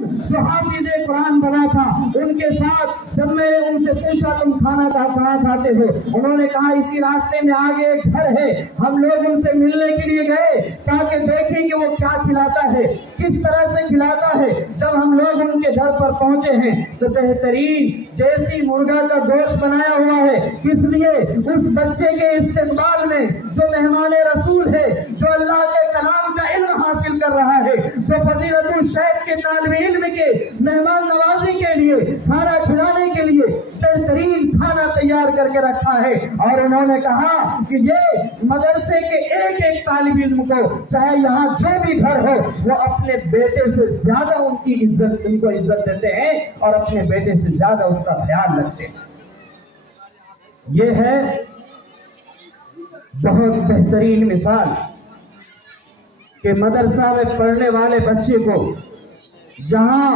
جو حافظ قرآن بنا تھا، ان کے ساتھ جب میں نے ان سے پوچھا تم کھانا کہاں کھاتے ہو، انہوں نے کہا اسی راستے میں آگے ایک گھر ہے، ہم لوگ ان سے ملنے کے لیے گئے تاکہ دیکھیں کہ وہ کیا کھلاتا ہے، کس طرح سے کھلاتا ہے۔ جب ہم لوگ ان کے گھر پر پہنچے ہیں تو بہترین دیسی مرغا کا گوشت بنایا ہوا ہے، اس لیے اس بچے کے استقبال میں جو مہمان رسول ہے، جو اللہ کے کلام کا علم حاصل کر رہا ہے، جو فضیلت الشیخ کے طالب علم کے مہمان نوازی کے لیے، کھانا کھلانے کے لیے بہترین کھانا تیار کر کے رکھا ہے۔ اور انہوں نے کہا کہ یہ مدرسے کے ایک ایک طالب علم کو، چاہے یہاں جو بھی گھر ہو، وہ اپنے بیٹے سے زیادہ ان کو عزت دیتے ہیں اور اپنے بیٹے سے زیادہ اس کا خیال رکھتے ہیں۔ یہ ہے بہت بہترین مثال کہ مدرسہ میں پڑھنے والے بچے کو جہاں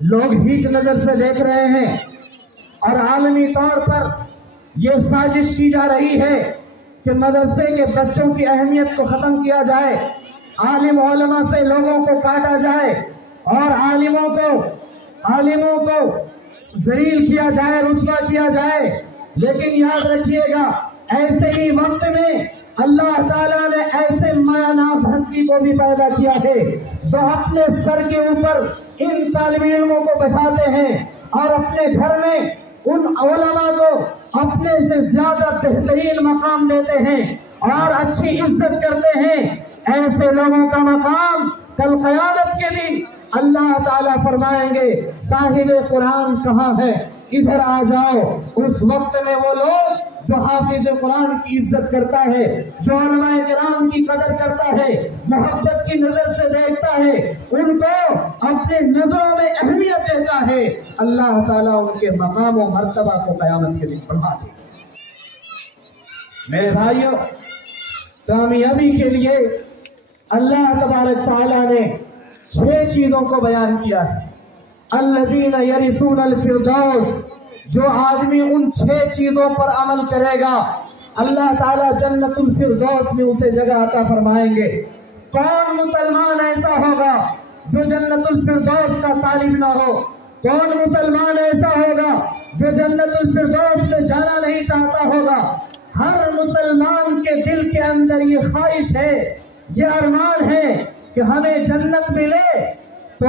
لوگ ہیچ نظر سے دیکھ رہے ہیں اور عالمی طور پر یہ سازش کی جا رہی ہے کہ مدرسے کے بچوں کی اہمیت کو ختم کیا جائے، عالم علماء سے لوگوں کو کاٹا جائے اور عالموں کو ذلیل کیا جائے، رسوا کیا جائے۔ لیکن یاد رکھیے گا، ایسے ہی وقت میں اللہ تعالیٰ نے ایسے مایاناز ہستی کو بھی پیدا کیا ہے جو اپنے سر کے اوپر ان طالب علموں کو بٹھاتے ہیں اور اپنے گھر میں ان علماء کو اپنے سے زیادہ بہترین مقام دیتے ہیں اور اچھی عزت کرتے ہیں۔ ایسے لوگوں کا مقام کل قیامت کے دن اللہ تعالیٰ فرمائیں گے صاحب قرآن کہاں ہے، ادھر آ جاؤ۔ اس وقت میں وہ لوگ جو حافظ قرآن کی عزت کرتا ہے، جو علماء کرام کی قدر کرتا ہے، محبت کی نظر سے دیکھتا ہے، ان کو اپنے نظروں میں اہمیت دیتا ہے، اللہ تعالیٰ ان کے مقام و مرتبہ کو قیامت کے دن بڑھا دے۔ میرے بھائیوں، کامیابی کے لیے اللہ تبارک تعالیٰ نے 6 چیزوں کو بیان کیا ہے۔ الذین یرثون الفردوس، جو آدمی ان 6 چیزوں پر عمل کرے گا اللہ تعالیٰ جنت الفردوس میں اسے جگہ عطا فرمائیں گے۔ کون مسلمان ایسا ہوگا جو جنت الفردوس کا طالب نہ ہو؟ کون مسلمان ایسا ہوگا جو جنت الفردوس میں جانا نہیں چاہتا ہوگا؟ ہر مسلمان کے دل کے اندر یہ خواہش ہے، یہ ارمان ہے کہ ہمیں جنت ملے تو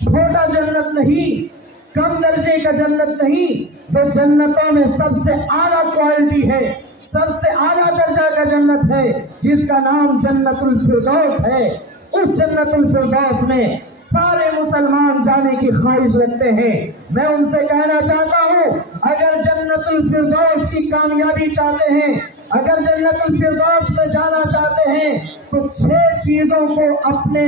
چھوٹا جنت نہیں، کم درجے کا جنت نہیں، جو جنتوں میں سب سے اعلیٰ کوالٹی ہے، سب سے اعلیٰ درجہ کا جنت ہے، جس کا نام جنت الفردوس ہے۔ اس جنت الفردوس میں سارے مسلمان جانے کی خواہش رکھتے ہیں۔ میں ان سے کہنا چاہتا ہوں، اگر جنت الفردوس کی کامیابی چاہتے ہیں، اگر جنت الفردوس میں جانا چاہتے ہیں تو 6 چیزوں کو اپنے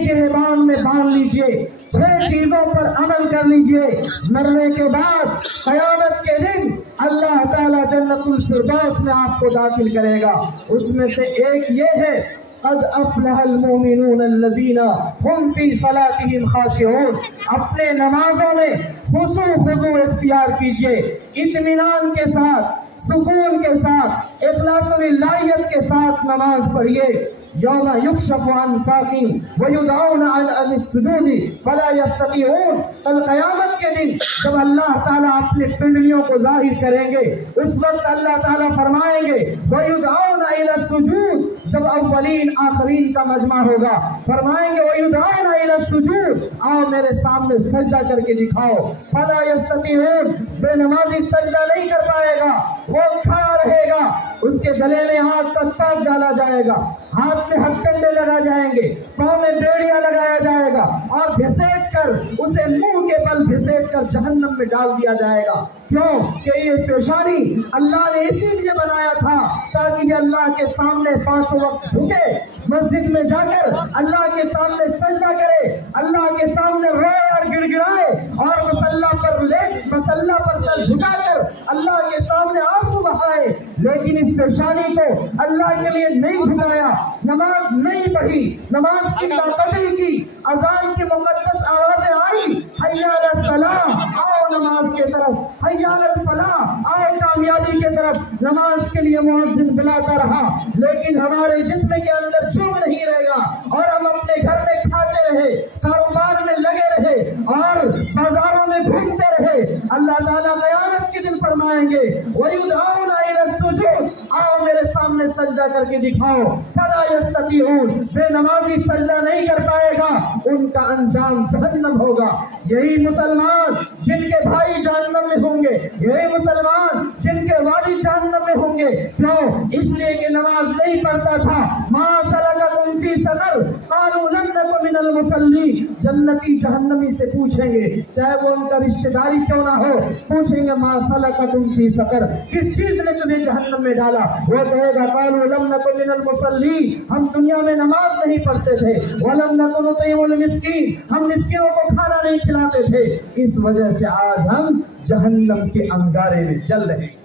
گریبان میں باندھ لیجئے، 6 چیزوں پر عمل کر لیجئے۔ مرنے کے بعد قیامت کے دن اللہ تعالیٰ جنت الفردوس میں آپ کو داخل کرے گا۔ اس میں سے ایک یہ ہے، قد افلح المؤمنون الذین هم فی صلاتهم خاشعون۔ اپنے نمازوں میں خضوع اختیار کیجئے، اطمینان کے ساتھ، سکون کے ساتھ، اخلاص للہیت کے ساتھ نماز پڑھیے۔ یوم یکشف عن ساق ویدعون عن السجود فلا یستطیعون۔ کل قیامت کے دن جب اللہ تعالیٰ اپنے پنڈلیوں کو ظاہر کریں گے، اس وقت اللہ تعالیٰ فرمائیں گے ویدعون الی السجود۔ جب اولین آخرین کا مجمع ہوگا، فرمائیں گے ویدعون الی السجود، آؤ میرے سامنے سجدہ کر کے دکھاؤ۔ فلا یستطیعون، بے نمازی سجدہ نہیں کر پائے گا، وہ کھڑا رہے گا، اس کے گلے میں آگ کا تاج ڈالا جائے گا، ہاتھ میں ہتھکنڈے لگا جائیں گے، پاؤں میں بیڑیاں لگایا جائے گا اور گھسیٹ کر اسے منہ کے بل گھسیٹ کر جہنم میں ڈال دیا جائے گا۔ کیوں کہ یہ پیشانی اللہ نے اسی لیے بنایا تھا تاکہ یہ اللہ کے سامنے 5 وقت جھکے، مسجد میں جا کر اللہ کے سامنے سجدہ کرے، اللہ کے سامنے روئے اور گڑ گڑائے اور مسلح پر سر جھکا کر اللہ کے سامنے آنسو بہائے۔ لیکن اس پیشانی کو اللہ کے لیے نہیں جھکایا، نماز نہیں پڑھی، نماز کی لاپرواہی کی، اذان کی مقدس آوازیں آئی، حی علی الصلاۃ، آؤ نماز کے طرف، حی علی الفلاح، آؤ کامیابی کے طرف، نماز کے لیے مؤذن بلاتا رہا، لیکن ہمارے جسم کے اندر جم نہیں رہے گا اور ہم اپنے گھر میں کھاتے رہے، کاروبار میں لگے رہے اور بازاروں میں گھومتے رہے، اللہ تعالیٰ قیامت کے دن فرمائیں گے وَيُدْعَوْنَ إِلَى السُّجُودِ، آؤ میرے سامنے سجدہ کر کے دکھاؤ، فَلَا يَسْتَطِيعُونَ، بے نمازی سجدہ نہیں کر پائے گا، ان کا انجام جہنم ہوگا۔ یہی مسلمان جن کے بھائی جہنم میں ہوں گے، یہی مسلمان جن کے والد جہنم میں ہوں گے، کیوں؟ اس لیے کہ نماز نہیں پڑھتا تھا۔ مَا سَلَكَكُمْ فِي سَقَرَ قَالُوا لَمْ نَكُ مِنَ الْمُصَلِّينَ، جنتی جہنمی سے پوچھیں گے، چاہے وہ ان کا رشتہ داری کیوں نہ ہو، پوچھیں گے مَا سَلَكَكُمْ فِي سَقَرَ، کس چیز نے تمہیں جہنم میں ڈالا؟ وہ کہے گا قَالُوا لَمْ نَكُ مِنَ الْمُصَلِّينَ، ہم دنیا میں نماز نہیں پڑھتے تھے، وَلَمْ نَكُ نُطْعِمُ الْمِسْكِينَ، ہم مسکینوں کو کھانا نہیں کھلاتے تھے، اس وجہ سے آج ہم جہنم کے انگارے میں جل رہے ہیں۔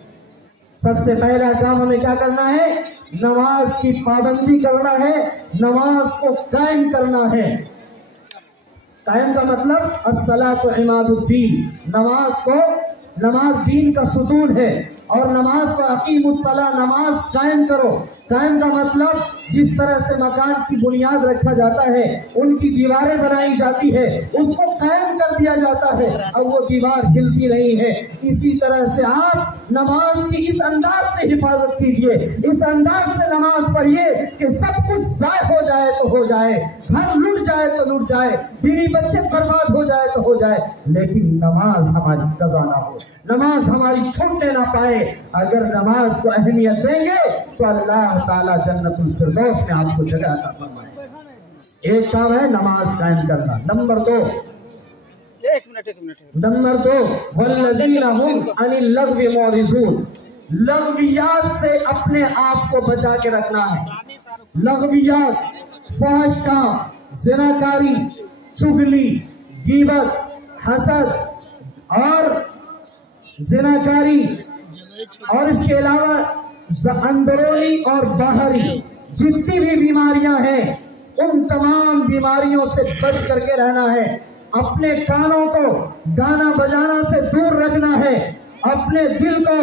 سب سے پہلا کام ہمیں کیا کرنا ہے؟ نماز کی پابندی کرنا ہے، نماز کو قائم کرنا ہے۔ قائم کا مطلب الصلاۃ عماد الدین، نماز دین کا ستون ہے، اور نماز کو اقیم الصلاۃ، نماز قائم کرو۔ قائم کا مطلب جس طرح سے مکان کی بنیاد رکھا جاتا ہے، ان کی دیواریں بنائی جاتی ہے، اس کو قائم کر دیا جاتا ہے، اب وہ دیوار ہلتی نہیں ہے۔ اسی طرح سے آپ نماز کی اس انداز سے حفاظت کیجئے، اس انداز سے نماز پڑھیے کہ سب کچھ ضائع ہو جائے تو ہو جائے، گھر لٹ جائے تو لٹ جائے، بیوی بچے برباد ہو جائے تو ہو جائے، لیکن نماز ہماری قضا نہ ہو، نماز ہماری چھوٹنے نہ پائے۔ اگر نماز کو اہمیت دیں گے تو اللہ تعالیٰ جنت الفردوس میں آپ کو جگہ عطا فرمائے گا۔ ایک کام ہے نماز قائم کرنا۔ نمبر دو والذین هم عن اللغو معرضون، لغویات سے اپنے آپ کو بچا کے رکھنا ہے۔ لغویات، فحش کام، زناکاری، چغلی، غیبت، حسد اور زناکاری، اور اس کے علاوہ اندرونی اور باہری جتنی بھی بیماریاں ہیں، ان تمام بیماریوں سے بچ کر کے رہنا ہے۔ اپنے کانوں کو گانا بجانا سے دور رکھنا ہے، اپنے دل کو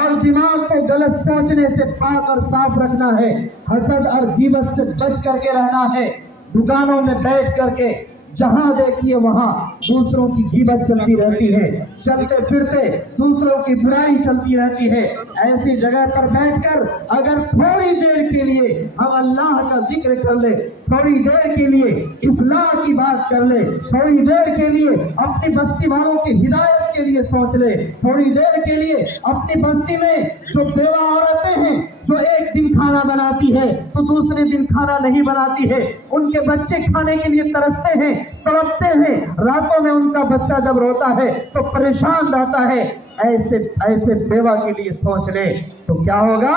اور دماغ کو غلط سوچنے سے پاک اور صاف رکھنا ہے، حسد اور غیبت سے بچ کر کے رہنا ہے۔ دکانوں میں بیٹھ کر کے جہاں دیکھیے وہاں دوسروں کی غیبت چلتی رہتی ہے، چلتے پھرتے دوسروں کی برائی چلتی رہتی ہے۔ ایسی جگہ پر بیٹھ کر اگر تھوڑی دیر کے لیے ہم اللہ کا ذکر کر لیں، تھوڑی دیر کے لیے اصلاح کی بات کر لیں، تھوڑی دیر کے لیے اپنی بستی والوں کی ہدایت کے لیے سوچ لیں، تھوڑی دیر کے لیے اپنی بستی میں جو بیوہ عورتیں ہیں، جو ایک دن کھانا بناتی ہے تو دوسرے دن کھانا نہیں بناتی ہے، ان کے بچے کھانے کے لیے ترستے ہیں، تڑپتے ہیں، راتوں میں ان کا بچہ جب روتا ہے تو پریشان رہتا ہے، ایسے بیوہ کے لیے سوچ لے تو کیا ہوگا؟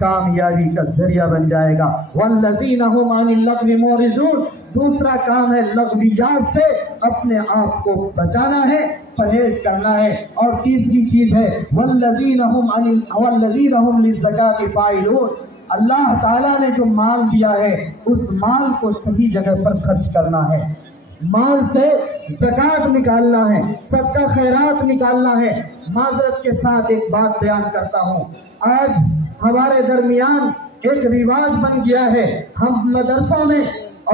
کامیابی کا ذریعہ بن جائے گا۔ والذین هم عن اللغو معرضون، دوسرا کام ہے لغویات سے اپنے آپ کو بچانا ہے، پرہیز کرنا ہے۔ اور تیسری چیز ہے والذین هم للزکاۃ فاعلون، اللہ تعالیٰ نے جو مال دیا ہے اس مال کو صحیح جگہ پر خرچ کرنا ہے، مال سے زکوٰۃ نکالنا ہے، صدقہ خیرات نکالنا ہے۔ معذرت کے ساتھ ایک بات بیان کرتا ہوں، آج ہمارے درمیان ایک رواج بن گیا ہے، ہم مدرسوں میں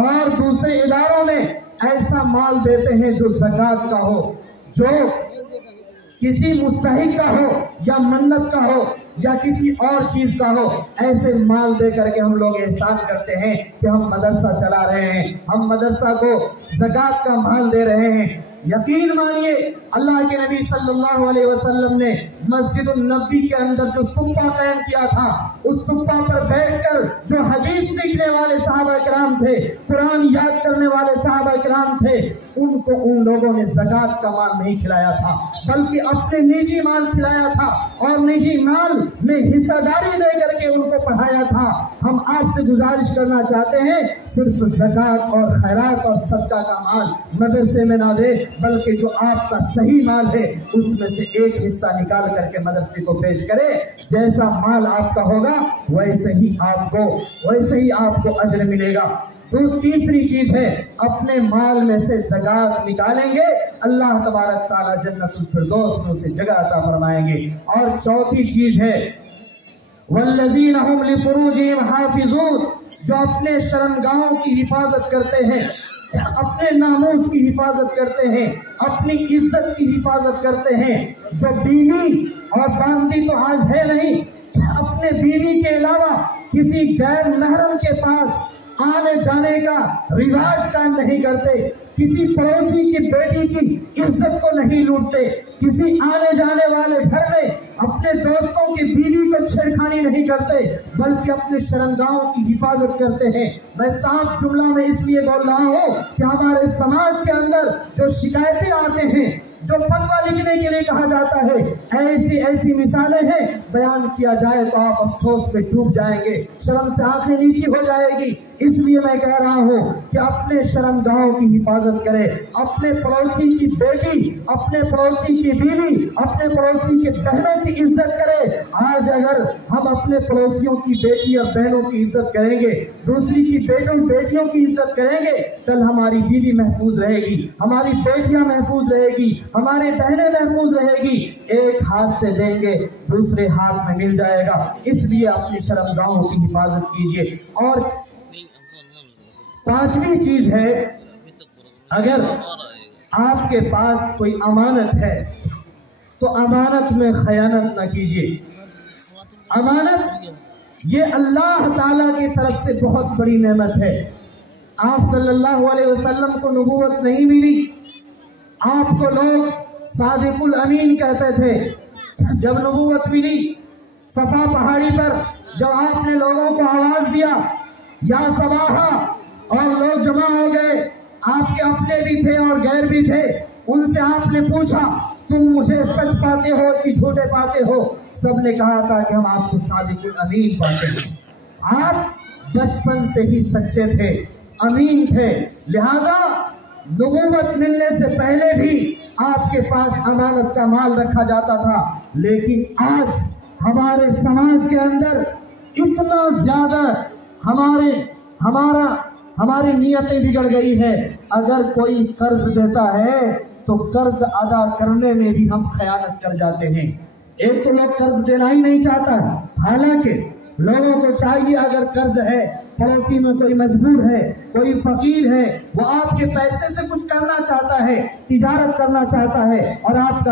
اور دوسرے اداروں میں ایسا مال دیتے ہیں جو زکوٰۃ کا ہو، جو کسی مستحق کا ہو یا منت کا ہو یا کسی اور چیز کا ہو، ایسے مال دے کر کے ہم لوگ احسان کرتے ہیں کہ ہم مدرسہ چلا رہے ہیں، ہم مدرسہ کو زکوٰۃ کا مال دے رہے ہیں۔ یقین مانیے اللہ کے نبی صلی اللہ علیہ وسلم نے مسجد النبی کے اندر جو صفہ قائم کیا تھا، اس صفہ پر بیٹھ کر جو حدیث سیکھنے والے صحابہ کرام تھے، قرآن یاد کرنے والے صحابہ کرام تھے، ان کو ان لوگوں نے زکوٰۃ کا مال نہیں کھلایا تھا، بلکہ اپنے نجی مال کھلایا تھا اور نجی مال میں حصہ داری دے کر کے ان کو پڑھایا تھا۔ ہم آپ سے گزارش کرنا چاہتے ہیں صرف زکوٰۃ اور خیرات اور صدقہ کا مال مدرسے میں نہ دے، بلکہ جو آپ کا صحیح مال ہے اس میں سے ایک حصہ نکال کر کے مدرسے کو پیش کرے، جیسا مال آپ کا ہوگا ویسے ہی آپ کو اجر ملے گا۔ تیسری چیز ہے اپنے مال میں سے زکوٰۃ نکالیں گے، اللہ تبارک تعالیٰ جنت الفردوس میں اسے جگہ عطا فرمائیں گے۔ اور چوتھی چیز ہے والذین هم لفروجہم حافظون، جو اپنے شرمگاہوں کی حفاظت کرتے ہیں، اپنے ناموس کی حفاظت کرتے ہیں، اپنی عزت کی حفاظت کرتے ہیں، جو بیوی اور باندی تو آج ہے نہیں، اپنے بیوی کے علاوہ کسی غیر محرم کے پاس آنے جانے کا رواج قائم نہیں کرتے، کسی پڑوسی کی بیٹی کی عزت کو نہیں لوٹتے، کسی آنے جانے والے گھر میں اپنے دوستوں کی بیوی کو چھیڑخانی نہیں کرتے، بلکہ اپنے شرمگاہوں کی حفاظت کرتے ہیں۔ میں صاف جملہ میں اس لیے بول رہا ہوں کہ ہمارے سماج کے اندر جو شکایتیں آتے ہیں، جو فتویٰ لکھنے کے لیے کہا جاتا ہے، ایسی مثالیں ہیں، بیان کیا جائے تو آپ افسوس پہ ڈوب جائیں گے، شرم سے آنکھیں نیچی ہو جائے گی۔ اس لیے میں کہہ رہا ہوں کہ اپنے شرمگاہوں کی حفاظت کرے، اپنے پڑوسی کی بیٹی، اپنے پڑوسی کی بیوی، اپنے پڑوسی کے بہنوں کی عزت کرے۔ آج اگر ہم اپنے پڑوسیوں کی بیٹی اور بہنوں کی عزت کریں گے، دوسری کی بیٹیوں کی عزت کریں گے، کل ہماری بیوی محفوظ رہے گی، ہماری بیٹیاں محفوظ رہے گی، ہماری بہنیں محفوظ رہے گی۔ ایک ہاتھ سے دیں گے دوسرے ہاتھ میں مل جائے گا۔ اس لیے اپنی شرمگاہوں کی حفاظت کیجیے۔ اور پانچویں چیز ہے، اگر آپ کے پاس کوئی امانت ہے تو امانت میں خیانت نہ کیجیے۔ امانت یہ اللہ تعالیٰ کی طرف سے بہت بڑی نعمت ہے۔ آپ صلی اللہ علیہ وسلم کو نبوت نہیں ملی، آپ کو لوگ صادق الامین کہتے تھے۔ جب نبوت ملی، صفا پہاڑی پر جب آپ نے لوگوں کو آواز دیا یا صباحا، اور لوگ جمع ہو گئے، آپ کے اپنے بھی تھے اور غیر بھی تھے، ان سے آپ نے پوچھا تم مجھے سچ پاتے ہو کہ جھوٹے پاتے ہو؟ سب نے کہا تھا کہ ہم آپ کو صادق الامین پاتے ہیں۔ آپ بچپن سے ہی سچے تھے، امین تھے، لہذا نبوت ملنے سے پہلے بھی آپ کے پاس امانت کا مال رکھا جاتا تھا۔ لیکن آج ہمارے سماج کے اندر اتنا زیادہ ہماری نیتیں بگڑ گئی ہے، اگر کوئی قرض دیتا ہے تو قرض ادا کرنے میں بھی ہم خیانت کر جاتے ہیں۔ ایک تو لوگ قرض دینا ہی نہیں چاہتا، حالانکہ لوگوں کو چاہیے اگر قرض ہے، پڑوسی میں کوئی مجبور ہے، کوئی فقیر ہے، وہ آپ کے پیسے سے کچھ کرنا چاہتا ہے، تجارت کرنا چاہتا ہے، اور آپ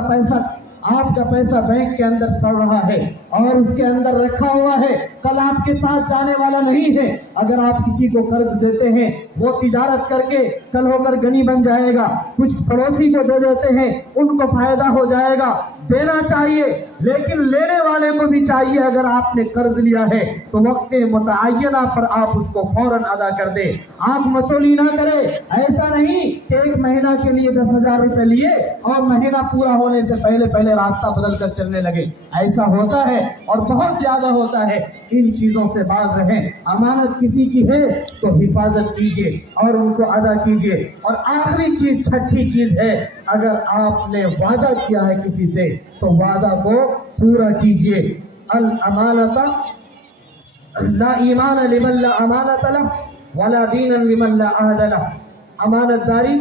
کا پیسہ بینک کے اندر سڑ رہا ہے اور اس کے اندر رکھا ہوا ہے، کل آپ کے ساتھ جانے والا نہیں ہے۔ اگر آپ کسی کو قرض دیتے ہیں، وہ تجارت کر کے کل ہو کر غنی بن جائے گا، کچھ پڑوسی کو دے دیتے ہیں، ان کو فائدہ ہو جائے گا۔ دینا چاہیے، لیکن لینے والے کو بھی چاہیے اگر آپ نے قرض لیا ہے تو وقت متعینہ پر آپ اس کو فوراً ادا کر دیں۔ آپ مچولی نہ کرے، ایسا نہیں کہ ایک مہینہ کے لیے 10,000 روپے لیے اور مہینہ پورا ہونے سے پہلے راستہ بدل کر چلنے لگے۔ ایسا ہوتا ہے اور بہت زیادہ ہوتا ہے۔ ان چیزوں سے باز رہیں۔ امانت کسی کی ہے تو حفاظت کیجیے اور ان کو ادا کیجیے۔ اور آخری چیز، چھٹی چیز ہے، اگر آپ نے وعدہ کیا ہے کسی سے تو وعدہ کو پورا کیجیے۔ الامانۃ لا ایمان لمن لا امانۃ لہ ولا دین لمن لا عہد لہ۔ امانت داری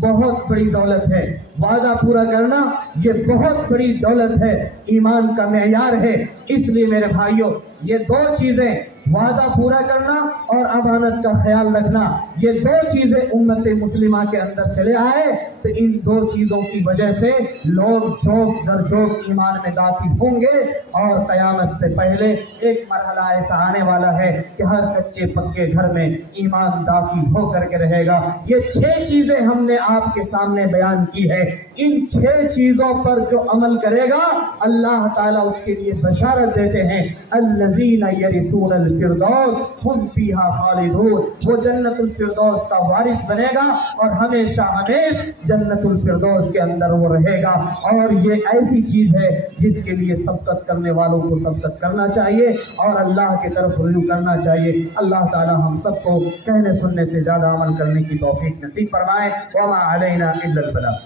بہت بڑی دولت ہے، وعدہ پورا کرنا یہ بہت بڑی دولت ہے، ایمان کا معیار ہے۔ اس لیے میرے بھائیوں، یہ دو چیزیں، وعدہ پورا کرنا اور امانت کا خیال رکھنا، یہ دو چیزیں امت مسلمہ کے اندر چلے آئے تو ان دو چیزوں کی وجہ سے لوگ جوک در جوک ایمان میں داخل ہوں گے، اور قیامت سے پہلے ایک مرحلہ ایسا آنے والا ہے کہ ہر کچے پکے گھر میں ایمان داخل ہو کر کے رہے گا۔ یہ 6 چیزیں ہم نے آپ کے سامنے بیان کی ہے۔ ان 6 چیزوں پر جو عمل کرے گا اللہ تعالیٰ اس کے لیے بشارت دیتے ہیں، الذین یرثون الفردوس ہم فیہا خالدون، وہ جنت الفردوس کا وارث بنے گا اور ہمیشہ جنت الفردوس کے اندر وہ رہے گا۔ اور یہ ایسی چیز ہے جس کے لیے سبقت کرنے والوں کو سبقت کرنا چاہیے اور اللہ کی طرف رجوع کرنا چاہیے۔ اللہ تعالی ہم سب کو کہنے سننے سے زیادہ عمل کرنے کی توفیق نصیب فرمائے۔ وما علینا الا البلاغ۔